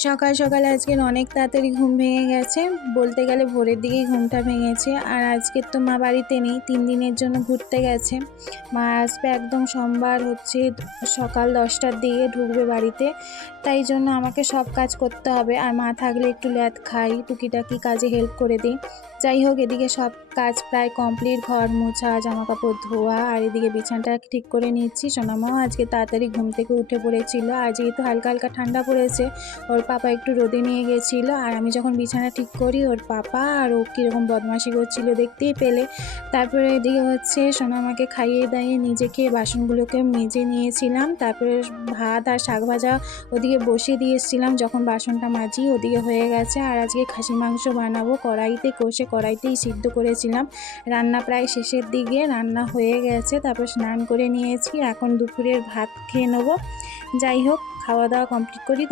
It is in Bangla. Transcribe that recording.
সকাল সকাল আজকের অনেক তাড়াতাড়ি ঘুম ভেঙে গেছে, বলতে গেলে ভোরের দিকেই ঘুমটা ভেঙেছে। আর আজকের তো মা বাড়িতে নেই, 3 দিনের জন্য ঘুরতে গেছে। মা আসবে একদম সোমবার হচ্ছে সকাল 10টার দিকে ঢুকবে বাড়িতে, তাই জন্য আমাকে সব কাজ করতে হবে। আর মা থাকলে একটু ল্যাদ খাই, টুকিটাকি কাজে হেল্প করে দিই। যাই হোক, এদিকে সব কাজ প্রায় কমপ্লিট, ঘর মোছা, জামা কাপড় ধোয়া, আর এদিকে বিছানাটা ঠিক করে নিচ্ছি। সোনামাও আজকে তাড়াতাড়ি ঘুম থেকে উঠে পড়েছিল। আর যেহেতু হালকা হালকা ঠান্ডা পড়েছে, ওর পাপা একটু রোদে নিয়ে গেছিল। আর আমি যখন বিছানা ঠিক করি, ওর পাপা আর ও কীরকম বদমাশি করছিল দেখতেই পেলে। তারপরে এদিকে হচ্ছে সোনামাকে খাইয়ে দাইয়ে নিজেকে বাসনগুলোকে মেজে নিয়েছিলাম। তারপরে ভাত আর শাক ভাজা ওদিকে বসিয়ে দিয়ে এসেছিলাম। যখন বাসনটা মাজি ওদিকে হয়ে গেছে। আর আজকে খাসি মাংস বানাবো, কড়াইতে কষে কড়াইতেই সিদ্ধ করেছিলাম। রান্না প্রায় শেষের দিকে, রান্না হয়ে গেছে। তারপর স্নান করে নিয়েছি, এখন দুপুরের ভাত খেয়ে নেবো। যাই হোক, খাওয়া দাওয়া কমপ্লিট করি।